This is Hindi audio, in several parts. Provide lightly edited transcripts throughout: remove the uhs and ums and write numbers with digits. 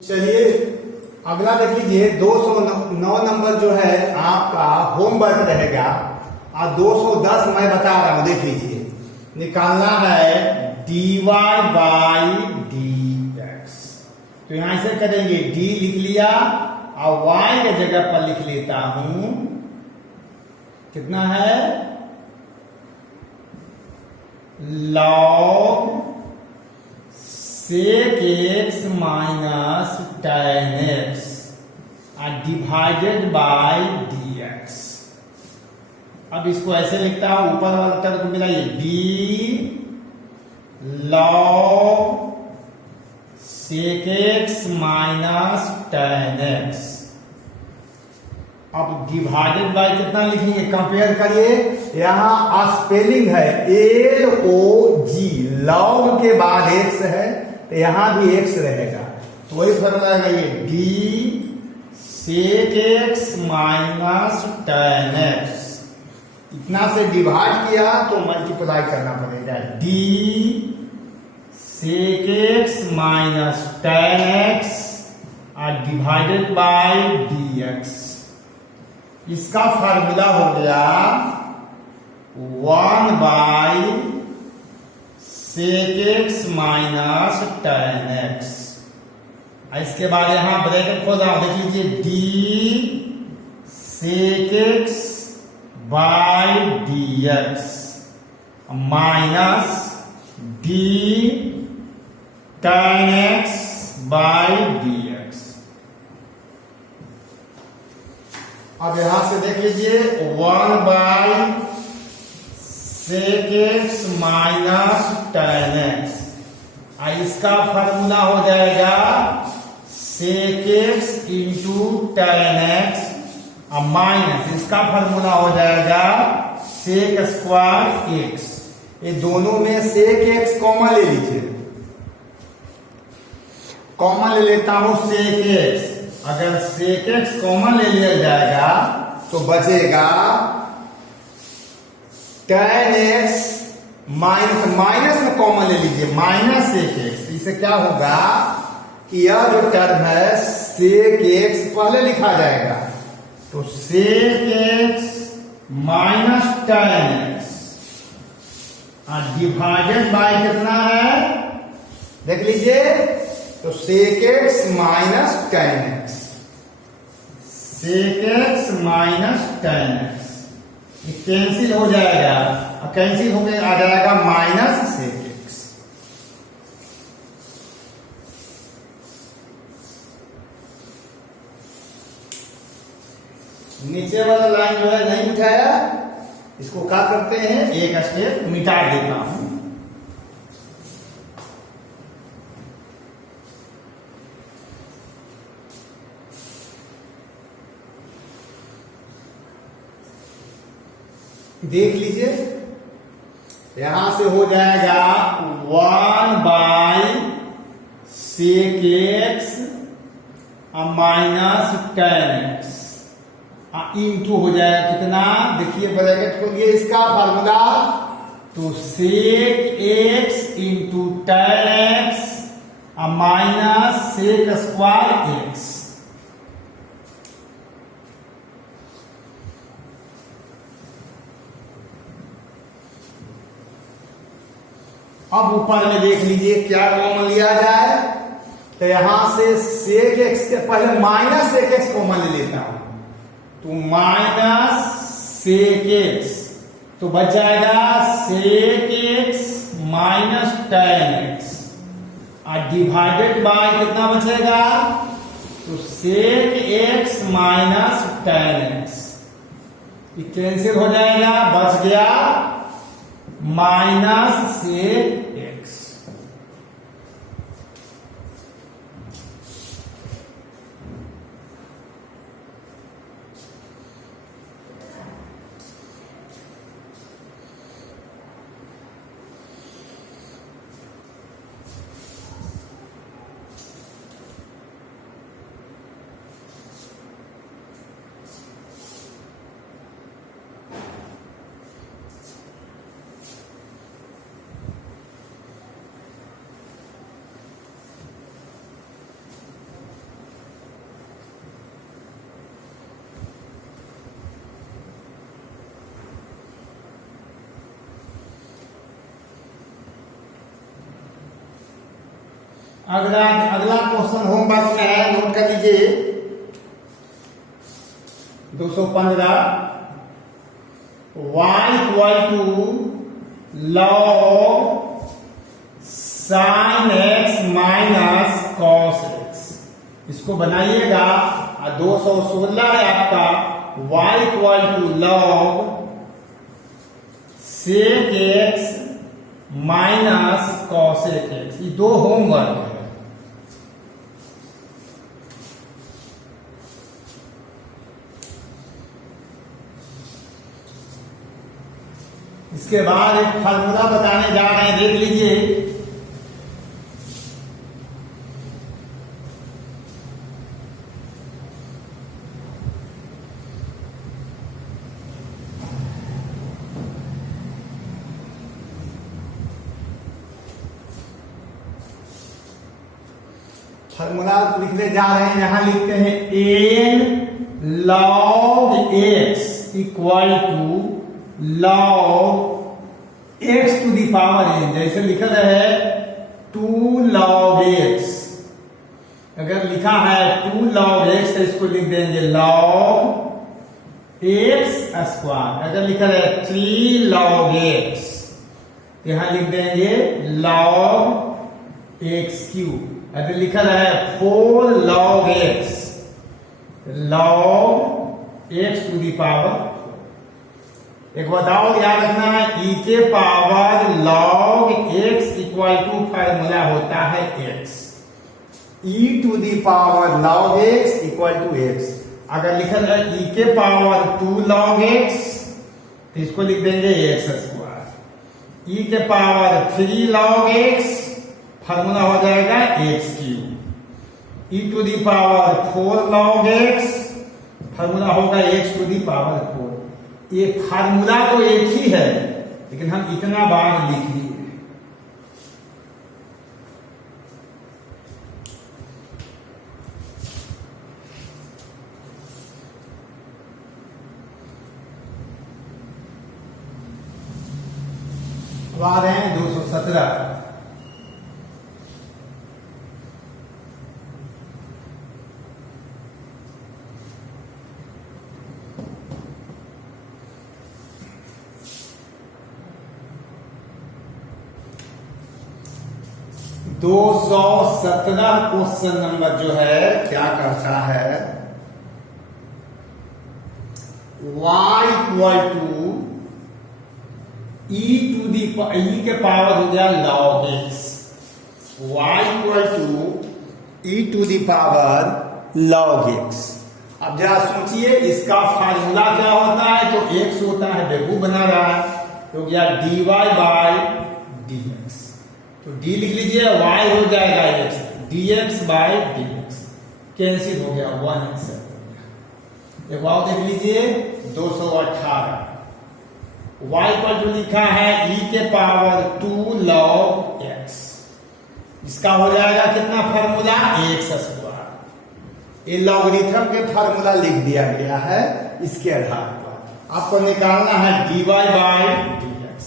चलिए अगला देख लीजिए 209 नंबर जो है आपका होमवर्क रहेगा और 210 मैं बता रहा हूं, देख लीजिए। निकालना है dy बाई dx। तो यहां ऐसे करेंगे, d लिख लिया और y के जगह पर लिख लेता हूं, कितना है log sec x minus tan x divided by dx। अब इसको ऐसे लिखता हूं, ऊपर वाला टर्म को मिलाइए, d log sec x minus tan x। अब डिवाइडेड बाय कितना लिखेंगे, कंपेयर करिए। यहां स्पेलिंग है LOG, लॉग के बाद x है तो यहां भी x रहेगा, तो वही फॉर्मूला रहेगा, ये d sec x minus tan x। इतना से डिवाइड किया तो मल्टीप्लाई करना पड़ेगा, d sec x minus tan x divided by dx। इसका फार्मूला हो गया 1 by sec x minus tan x। इसके बाद यहां ब्रैकेट खोल रहा हूं, देख लीजिए, d sec x by dx minus d tan x by dx। अब यहां से देख लीजिए 1 by sec x minus tan x, इसका फार्मूला हो जाएगा sec x into tan x minus इसका फार्मूला हो जाएगा sec स्क्वायर x। ये दोनों में sec x कॉमन ले लीजिए, कॉमन ले लेता हूं sec x। अगर sec x कॉमन ले लिया जाएगा तो बचेगा tan x माइनस में कॉमन ले लीजिए, माइनस sec x। इससे क्या होगा कि यह जो टर्म है sec x पहले लिखा जाएगा, तो sec x minus tan x divided by कितना है, देख लीजिए, तो sec x minus tan x, sec x minus tan x cancel हो जाएगा, कैंसिल हो गया, आ जाएगा माइनस sec x। नीचे वाला लाइन जो है नहीं उठाया, इसको क्या करते हैं, एक स्टेप मिटा देता हूं। देख लीजिए, यहां से हो जाएगा 1 by sec x minus tan x into हो जाएगा कितना, देखिए ब्रैकेट खोलिए, इसका फार्मूला, तो sec x into tan x minus sec square x। अब ऊपर में देख लीजिए क्या कॉमन लिया जाए, तो यहां से sec x के पहले माइनस sec x कॉमन ले लेता हूं, तो माइनस sec x, तो बच जाएगा sec x minus tan x divided by कितना बचेगा, तो sec x minus tan x cancel हो जाएगा, बच गया माइनस sec x। अगला अगला क्वेश्चन होमवर्क में है, नोट कर लीजिए। 215 y equal to log sine X minus cos X, इसको बनाइएगा। 216 है आपका y equal to log sec X minus cosec X, ये दो होमवर्क है। इसके बाद एक फार्मूला बताने जा रहे हैं, देख लीजिए। फार्मूला लिखने जा रहे हैं, यहां लिखते हैं n log X equal to log x to the power n, जैसे लिखा है 2 लॉग एक्स। अगर लिखा है 2 लॉग एक्स तो इसको लिख देंगे लॉग एक्स स्क्वायर। अगर लिखा है 3 लॉग एक्स तो यहां लिख देंगे लॉग एक्स क्यूब। अगर लिखा है 4 log x, log x to the power. एक बताओ, याद रखना है e के power log x equal to formula होता है x, e to the power log x equal to x। अगर लिखा है e के पावर 2 लॉग x तो इसको लिख देंगे x स्क्वायर। e के पावर 3 लॉग x फार्मूला हो जाएगा x cube. e to the power 4 log x formula होगा x टू दी पावर 4। ये फार्मूला तो एक ही है, लेकिन हम इतना बार लिख दिए। अब आ रहे हैं 217। दो 217 क्वेश्चन नंबर जो है क्या करता है, y equal to e to the e के पावर हो गया log x, y equal to e to the power log x. अब जरा सोचिए इसका फार्मूला क्या होता है, तो x होता है, बेवकूफ बना रहा है, तो गया dy बाय dx। तो d लिख लीजिए, y हो जाएगा x, dx by dx cancel हो गया, 1 आंसर हो गया। एक बार देख लीजिए 218, y इक्वल टू लिखा है e के पावर 2 log x, इसका हो जाएगा कितना फार्मूला, x स्क्वायर। ये लॉगरिथम के फार्मूला लिख दिया गया है, इसके आधार पर आपको निकालना है dy बाय dx।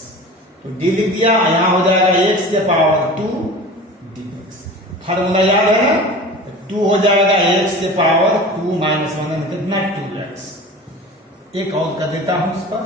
तो d लिख दिया, यहां हो जाएगा x के पावर 2 dx। फार्मूला याद है, 2 हो जाएगा x के पावर 2 माइनस 1 कितना 2x। एक और कर देता हूं इस पर,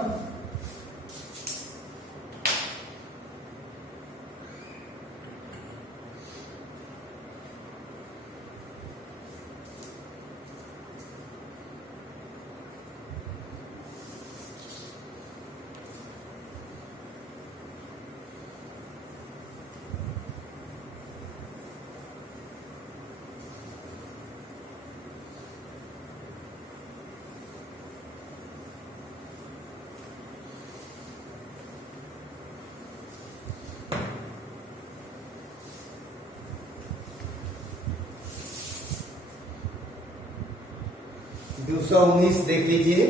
दूसरा 19 देख लीजिए।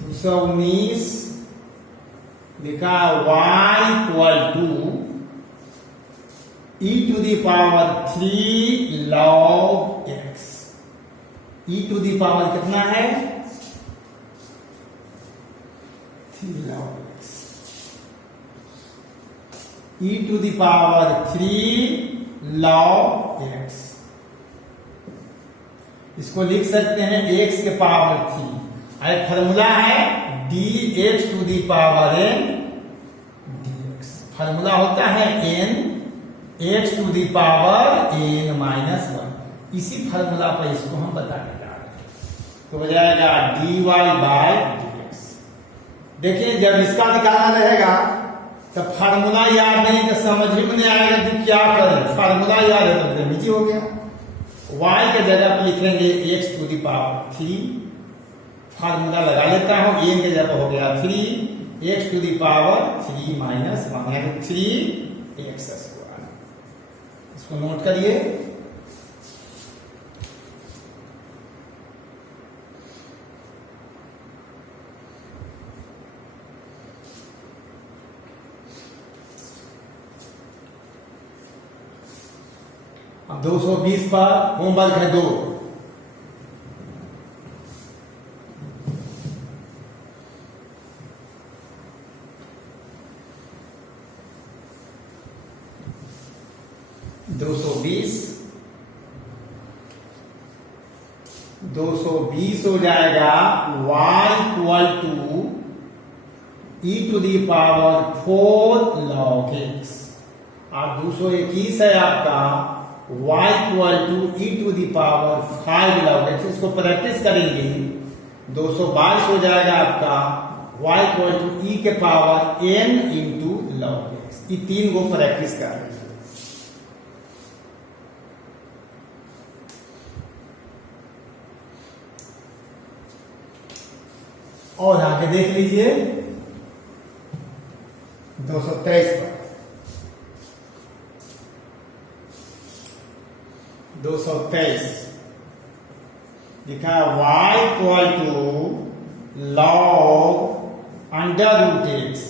219 लिखा y equal to e to the power 3 log x। e to the power कितना है, 3 log x। e to the power 3 log x। इसको लिख सकते हैं x के पावर 3। फॉर्मूला है dx to the power n dx। Formula होता है n x to the power n minus 1। इसी फॉर्मूला पर इसको हम बताने जा रहे हैं। तो हो जाएगा dy बाय dx। देखिए जब इसका निकालना रहेगा तो फार्मूला याद नहीं तो समझ ही में नहीं आएगा कि क्या करें। फार्मूला याद है तो इजी हो गया। y के जगह पर लिखेंगे x to the power 3। Formula लगा लेता हूं, n के जगह हो गया 3 x to the power 3 minus 1 यानी 3x स्क्वायर। इसको नोट करिए। अब 220 पर होमवर्क है 2। दो सौ बीस हो जाएगा y equal to e to the power 4 log x। और 221 है आपका y equal to e to the power 5 log x। इसको प्रैक्टिस करेंगे 222 हो जाएगा आपका y इक्वल टू e के power n into log x। ये तीन को प्रैक्टिस कर रहे हैं। और आगे देख लीजिए 223 पर 223 लिखा y equal to log under root x.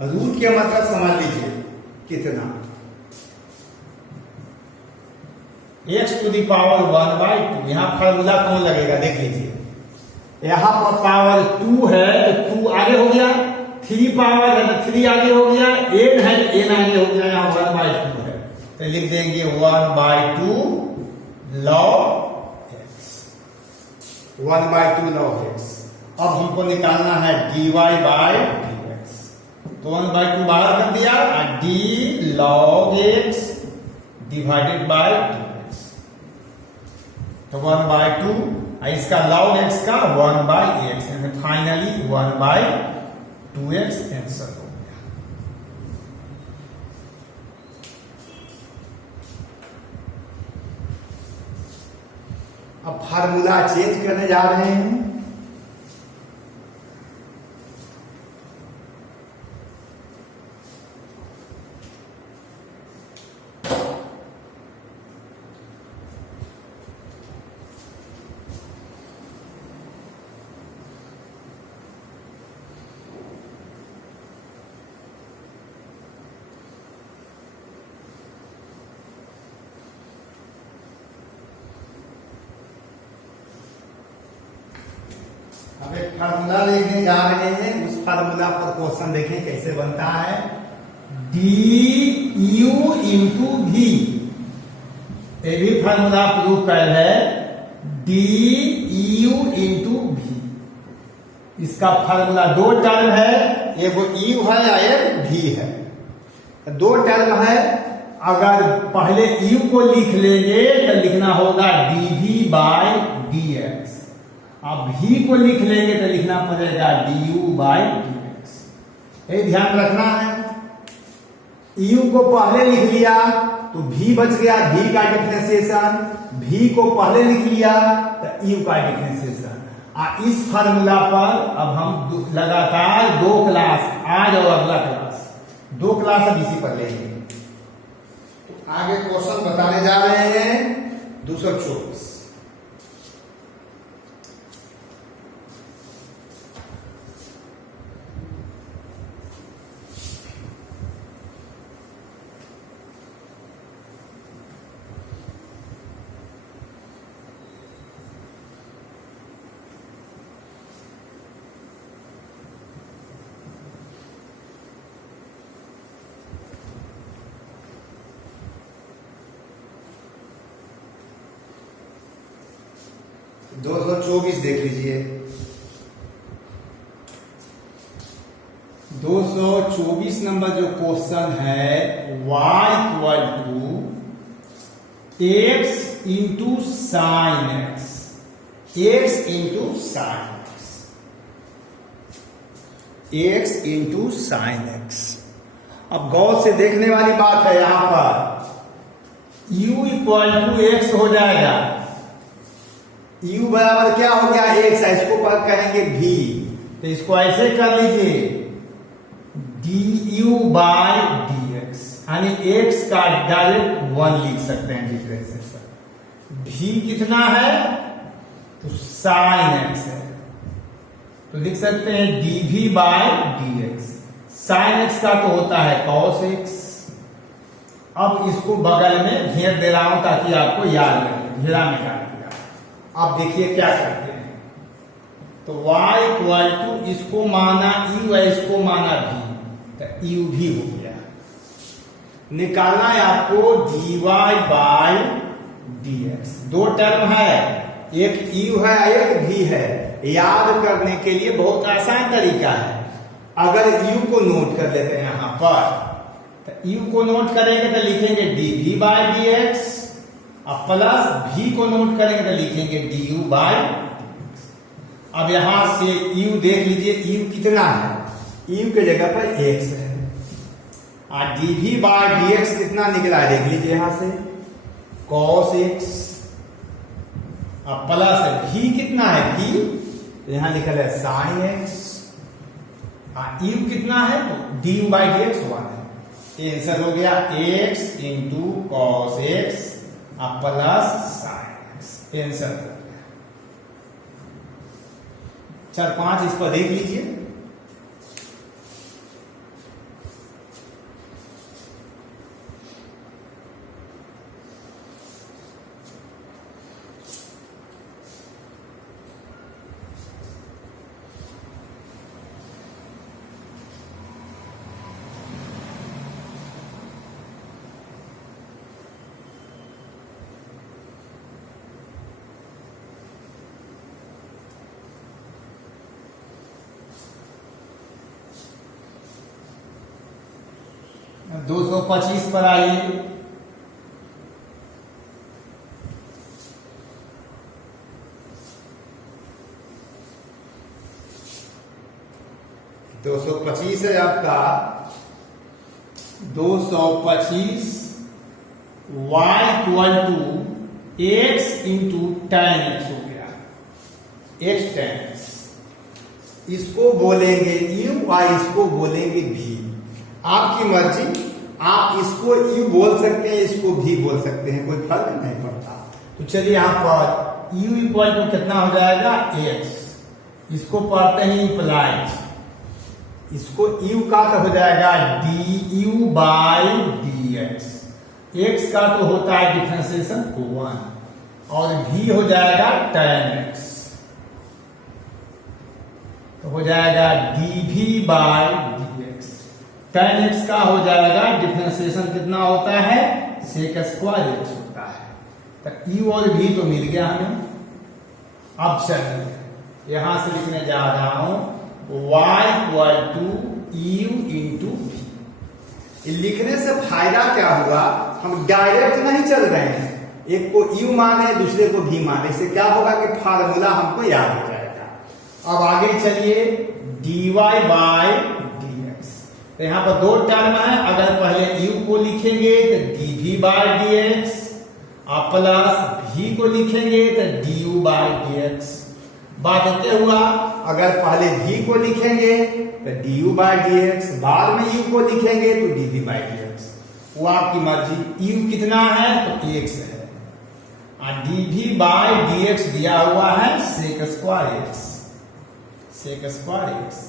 Root के मतलब समझ लीजिए कितना, x टू दी पावर 1/2। यहां फॉर्मूला कौन लगेगा देख लीजिए। यहां पर पावर 2 है तो 2 आगे हो गया, 3 पावर है तो 3 आगे हो गया, n है तो n आगे हो गया। यहां 1/2 है तो लिख देंगे 1/2 log x। 1/2 log x। अब हमको निकालना है dy बाय dx। तो 1/2 बाहर कर दिया और d log x divided by dx। तो 1/2 इसका log x का 1/x यानी फाइनली 1/2x आंसर हो गया। अब फार्मूला चेंज करने जा रहे हैं। अब एक फार्मूला लेने जा रहे हैं, उस फार्मूला पर क्वेश्चन देखें कैसे बनता है। du into v। ये भी फार्मूला प्रूव कर है du इंटू v। इसका फार्मूला दो टर्म है, एक u है या एक v है। दो टर्म है, अगर पहले u को लिख लेंगे तो लिखना होगा dv बाय dx। अब v को लिख लेंगे तो लिखना पड़ेगा du बाय dx। ये ध्यान रखना है। u को पहले लिख लिया तो v बच गया, v का डिफरेंशिएशन। v को पहले लिख लिया तो u का डिफरेंशिएशन। इस फार्मूला पर अब हम लगातार 2 क्लास, आज और अगला क्लास 2 क्लास अब इसी पर लेंगे। तो आगे क्वेश्चन बताने जा रहे हैं 224। 224 देख लीजिए। 224 नंबर जो क्वेश्चन है, y equal to x into sine x, x into sine x into sine x. अब गौर से देखने वाली बात है, यहां पर u इक्वल टू एक्स हो जाएगा। u बराबर क्या हो गया, x है, इसको पर कहेंगे v, तो इसको ऐसे कर लीजिए du बाय dx, यानी x का डायरेक्ट 1 लिख सकते हैं डिफरेंशिएशन। v कितना है, तो साइन x है, तो लिख सकते हैं dv by dx। Sine x का तो होता है cos x। अब इसको बगल में घेर दे रहा हूं ताकि आपको याद रहे, घेरा में डाल दिया। अब देखिए क्या करते हैं, तो y इक्वल टू इसको माना u है, इसको माना v, तो u भी हो गया। निकालना है आपको dy बाय dx। दो टर्म है, एक u है एक v है। याद करने के लिए बहुत आसान तरीका है, अगर u को नोट कर लेते हैं यहां पर, तो u को नोट करेंगे तो लिखेंगे dv बाय dx, और प्लस v को नोट करेंगे तो लिखेंगे du बाय। अब यहां से u देख लीजिए, u कितना है, u के जगह पर x है, और dv बाय dx कितना निकला है देख लीजिए यहां से cos x, और प्लस v कितना है, v यहां लिखा है साइन एक्स, u कितना है, तो du बाई डी एक्स 1 है। आंसर हो गया x into cos x plus sine x. Answer हो गया। 4-5 इस पर देख लीजिए। अब 225 पर आइए। दो सौ पच्चीस है आपका। 225 y equal to x into tan x हो गया, एक्स टेन एक्स। इसको बोलेंगे u और इसको बोलेंगे v। आपकी मर्जी, आप इसको u बोल सकते हैं, इसको v बोल सकते हैं, कोई फर्क नहीं पड़ता। तो चलिए यहां पर u इक्वल टू कितना हो जाएगा, x। इसको पढ़ते हैं इम्प्लाइड, इसको u का तो हो जाएगा du बाई dx। x का तो होता है डिफरेंशिएशन 1, और v हो जाएगा tan x, तो हो जाएगा dv by dx। tan x का हो जाएगा डिफरेंशिएशन कितना होता है, sec स्क्वायर x होता है। तो u और v तो मिल गया हमें। अब चलिए यहां से लिखने जा रहा हूं y equal to u into v। लिखने से फायदा क्या हुआ, हम डायरेक्ट नहीं चल रहे हैं, एक को u माने दूसरे को v माने, इससे क्या होगा कि फार्मूला हमको याद हो जाएगा। अब आगे चलिए dy बाय dx। तो यहां पर दो टर्म है, अगर पहले u को लिखेंगे तो dv बाय dx, और प्लस v को लिखेंगे तो du बाय dx। बात क्या हुआ, अगर पहले v को लिखेंगे तो du बाय dx, बाद में u को लिखेंगे तो dv बाय dx। वो आपकी मर्जी। u कितना है, तो x है, और dv बाय dx दिया हुआ है sec square x, sec square x।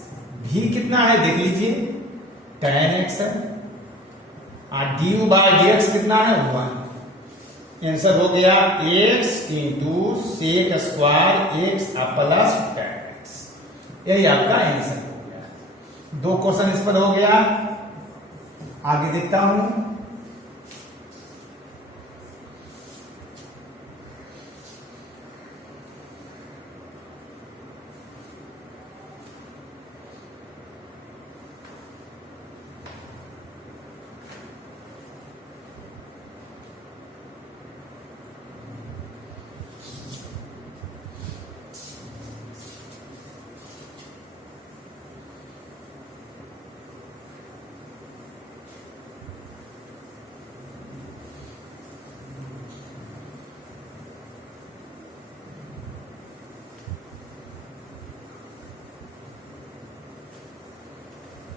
v कितना है देख लीजिए, tan x है, और du बाय dx कितना है 1। आंसर हो गया x into sec square x plus tan x। यही आपका आंसर हो गया। 2 क्वेश्चन इस पर हो गया। आगे देखता हूं।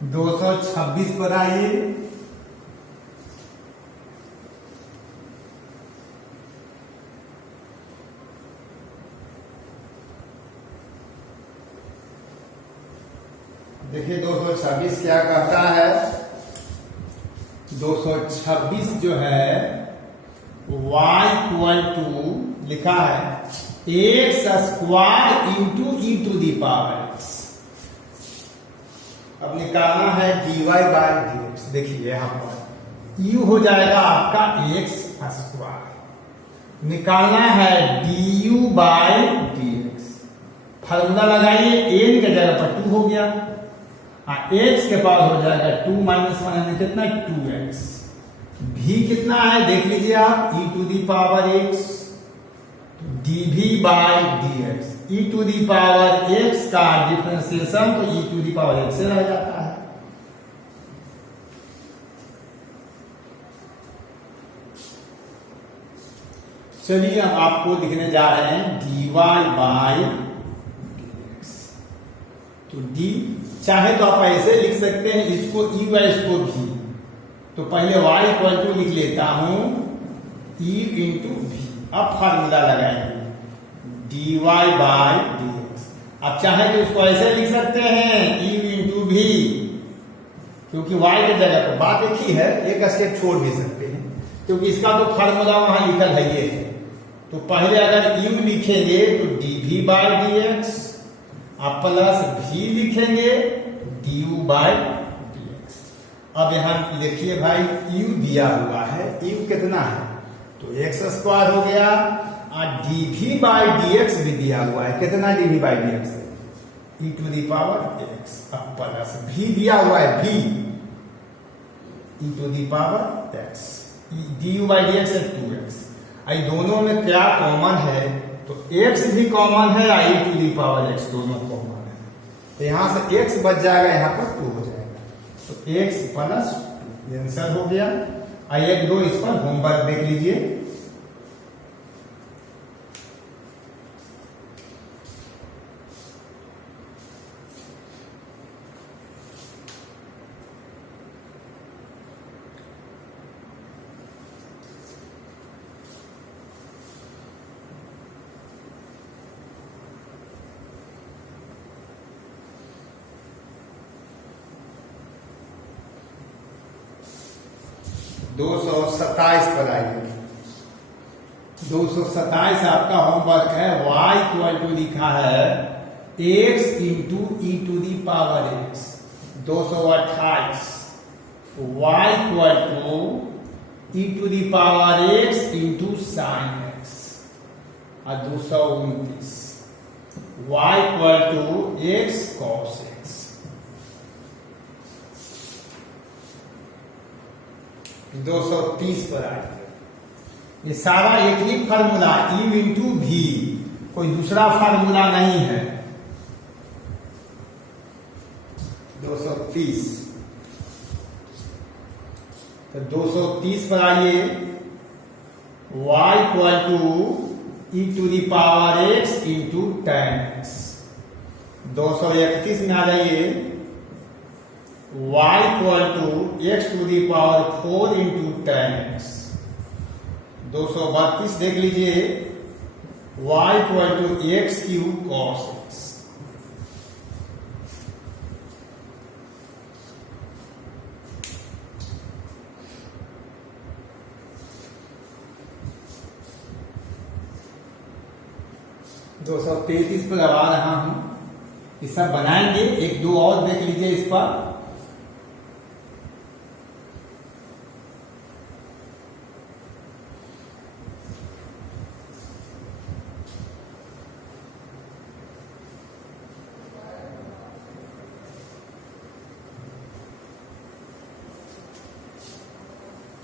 226 पर आइए। देखिए 226 क्या कहता है। 226 जो है y इक्वल टू लिखा है x square into e to the power x. अब निकालना है dy बाय dx। देखिए यहां पर u हो जाएगा आपका एक्स स्क्वायर, निकालना है du बाय dx। फार्मूला लगाइए, n के जगह पर 2 हो गया, x के पास हो जाएगा 2 माइनस 1 यानी कितना 2x। v कितना है देख लीजिए आप, e to the power x dv by dx। e to the power x का डिफरेंशिएशन तो e to the power x से रह जाता है। चलिए हम आपको लिखने जा रहे हैं dy बाय dx। तो d चाहे तो आप ऐसे लिख सकते हैं, इसको e व इसको v। तो पहले y इक्वल टू लिख लेता हूं e इंटू v। अब फार्मूला लगाएंगे dy बाय dx। आप चाहे तो इसको ऐसे लिख सकते हैं e इंटू v, क्योंकि y के जगह पर बात एक ही है, एक स्टेप छोड़ भी सकते हैं क्योंकि इसका तो फार्मूला वहां लिखल है ये है। तो पहले अगर u लिखेंगे तो dv बाय dx, आप प्लस v लिखेंगे du बाय dx। अब यहां लिखिए भाई u दिया हुआ है, u कितना है तो एक्स स्क्वायर हो गया, और dv बाय dx भी दिया हुआ है, कितना dv by dx e to the power x। अब प्लस v दिया हुआ है v e to the power x, du by dx है 2x। आई दोनों में क्या कॉमन है तो x भी कॉमन है, आई टू दी पावर x दोनों कॉमन है, तो यहां से x बच जाएगा, यहां पर 2 हो जाएगा, तो x प्लस 2 आंसर हो गया। आई एक दो इस पर होमवर्क देख लीजिए। दो 227 पर आइए। 227 आपका होमवर्क है। y इक्वल टू लिखा है x into e to the power x। 228 y equal to e to the power x into sine x। और 229 y equal to x cos x। 230 पर आएगा। ये सारा एक ही फार्मूला u इंटू v, कोई दूसरा फार्मूला नहीं है। 230 तो 230 पर आइए, y equal to e to the power x into tan x। 231 में आ जाइए, y equal to x to the power 4 into tan x। 232 देख लीजिए, y equal to x cube cos x। 233 पर लगा रहा हूं, ये सब बनाएंगे, एक दो और देख लीजिए इस पर।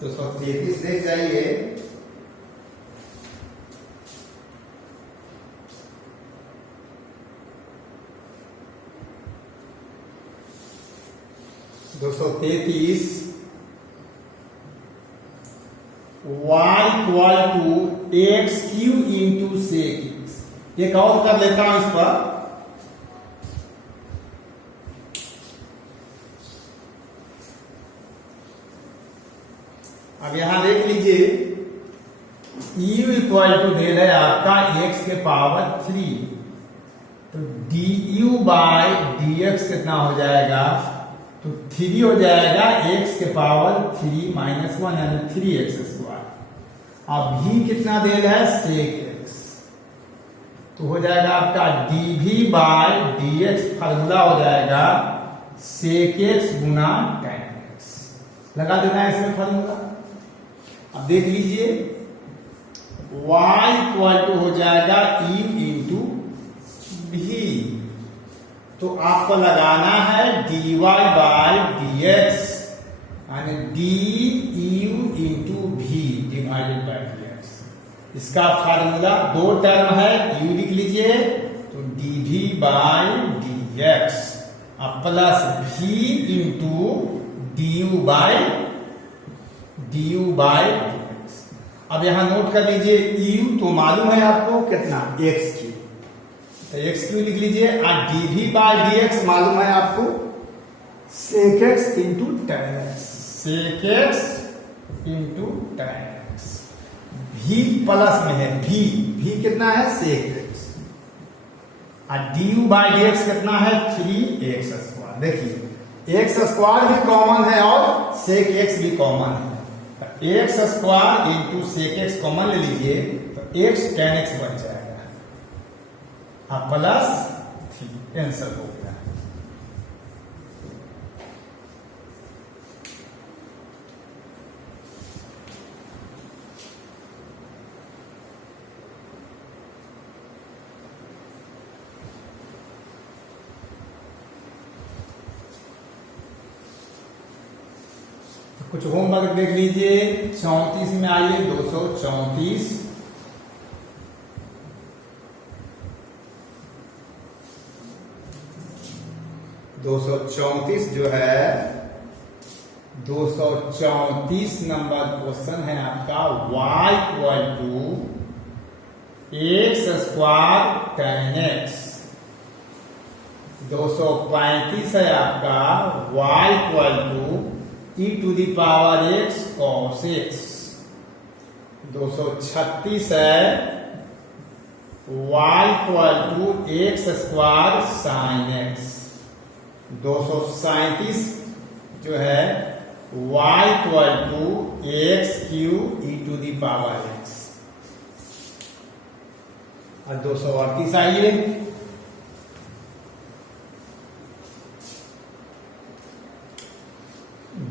तो 233 देख जाइए। दो 233 y equal to x cube into sec x. एक और कर लेता हूं इस पर। अब यहां देख लीजिए u इक्वल टू दे रहा है आपका x के पावर 3, तो du बाय dx कितना हो जाएगा, तो 3 हो जाएगा x के पावर 3 माइनस 1 यानी 3x स्क्वायर। अब v कितना दे रहा है sec x, तो हो जाएगा आपका dv बाय dx फार्मूला हो जाएगा sec x गुना tan x। लगा देना है इसमें फार्मूला। अब देख लीजिए y इक्वल टू हो जाएगा u इंटू v, तो आपको लगाना है dy बाय dx यानी du into v divided by dx। इसका फार्मूला दो टर्म है, u लिख लीजिए तो dv बाय dx अब plus v into du by dx। अब यहां नोट कर लीजिए u तो मालूम है आपको कितना x क्यू, तो x क्यू लिख लीजिए और dv बाय dx मालूम है आपको sec x into tan x, sec x into tan x। v plus में है v कितना है sec x और du बाय dx कितना है 3x स्क्वायर। देखिए x स्क्वायर भी कॉमन है और sec x भी कॉमन है, x square into sec x common ले लीजिए तो x tan x बन जाएगा अब प्लस 3, आंसर हो गया। कुछ होमवर्क देख लीजिए 34 में आइए 234 234 जो है 234 नंबर क्वेश्चन है आपका y equal to x square tan x। 235 है आपका y equal to e to the power x cos x। 236 है y equal to x square sine x। 237 जो है y equal to x cube e to the power x। और 238 आइए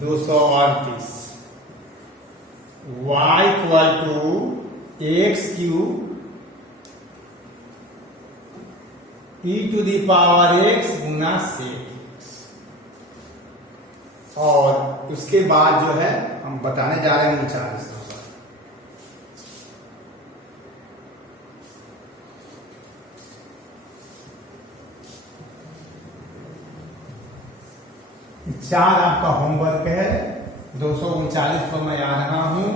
238 y equal to x cube e to the power x गुना सेक x। और उसके बाद जो है हम बताने जा रहे हैं 39 नंबर। चार आपका होमवर्क है 239 पर मैं आ रहा हूं।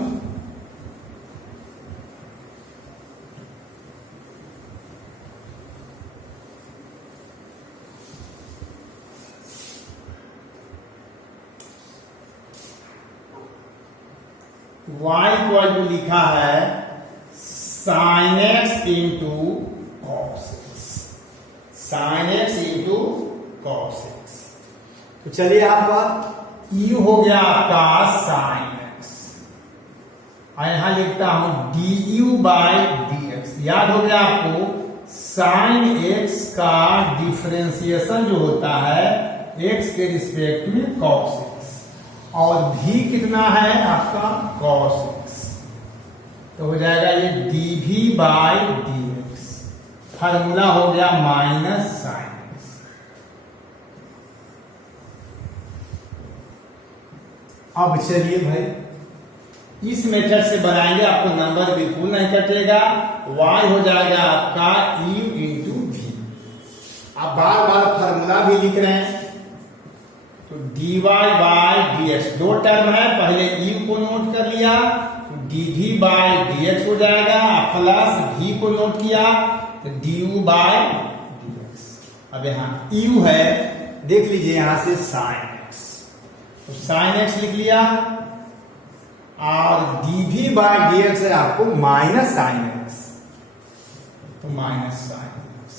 y इक्वल टू लिखा है sign x into cos x, sign x into cos x. तो चलिए यहां पर u हो गया आपका साइन एक्स और यहां लिखता हूं du बाय dx। याद हो गया आपको साइन एक्स का डिफरेंशिएशन जो होता है x के रिस्पेक्ट में कॉस एक्स और v कितना है आपका कॉस एक्स, तो हो जाएगा ये dv बाय dx। फार्मूला हो गया माइनस साइन। अब चलिए भाई इस मेथड से बनाएंगे, आपको नंबर बिल्कुल नहीं कटेगा। y हो जाएगा आपका u इंटू v। आप बार बार फार्मूला भी लिख रहे हैं तो dy बाय dx दो टर्म है, पहले u को नोट कर लिया तो dv बाय dx हो जाएगा, प्लस v को नोट किया तो du बाय dx। अब यहां u है, देख लीजिए यहां से साइन तो साइन एक्स लिख लिया और dv बाय dx है आपको माइनस साइन एक्स, तो माइनस साइन एक्स।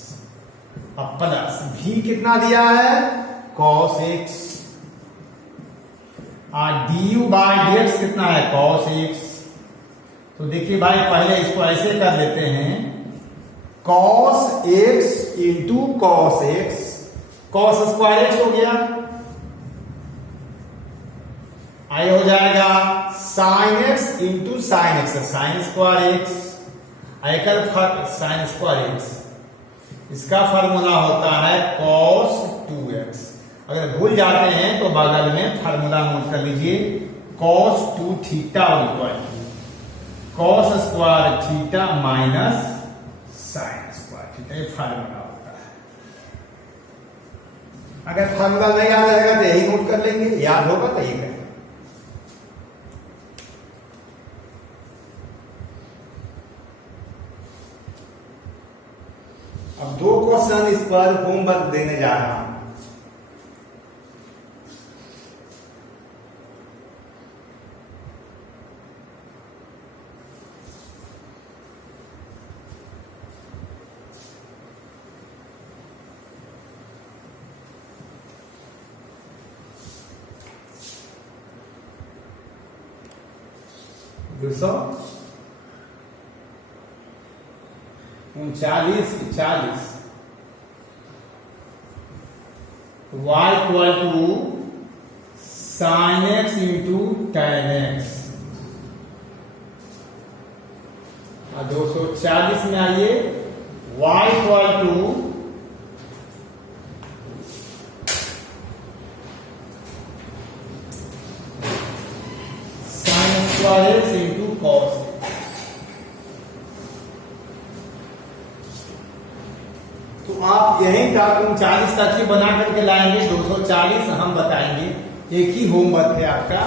अब प्लस v कितना दिया है cos x, और du बाय dx कितना है cos x। तो देखिए भाई पहले इसको ऐसे कर लेते हैं, cos x into cos x, cos square x हो गया, आई हो जाएगा sign x into sine x, sign square x, आयकर साइन स्क्वायर एक्स, इसका फॉर्मूला होता है cos 2x। अगर भूल जाते हैं तो बगल में फॉर्मूला नोट कर लीजिए, cos 2 theta equal cos square theta minus sine square theta, ये फॉर्मूला होता है। अगर फॉर्मूला नहीं याद रहेगा तो यही नोट कर लेंगे, याद होगा तो यही करेंगे। अब 2 क्वेश्चन इस पर होमवर्क देने जा रहा हूं। दूसरा 39 y equal to sine x into tan x. 240 में आइए, y equal to sine square x into cos. तो आप यहीं तक 39 तक ही बना करके लाएंगे, 240 हम बताएंगे, एक ही होमवर्क है आपका।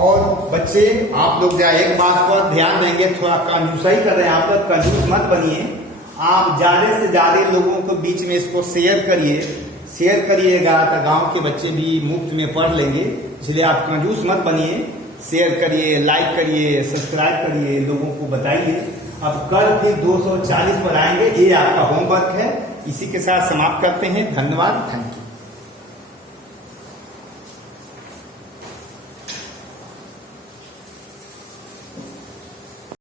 और बच्चे आप लोग जाए एक बात पर ध्यान देंगे, थोड़ा कंजूसाई कर रहे हैं आप लोग, कंजूस मत बनिए। आप ज्यादा से ज्यादा लोगों के बीच में इसको शेयर करिए, शेयर करिएगा तो गांव के बच्चे भी मुफ्त में पढ़ लेंगे। इसलिए आप कंजूस मत बनिए, शेयर करिए, लाइक करिए, सब्सक्राइब करिए, लोगों को बताइए। अब कल फिर 240 पर आएंगे, ये आपका होमवर्क है। इसी के साथ समाप्त करते हैं। धन्यवाद, थैंक यू।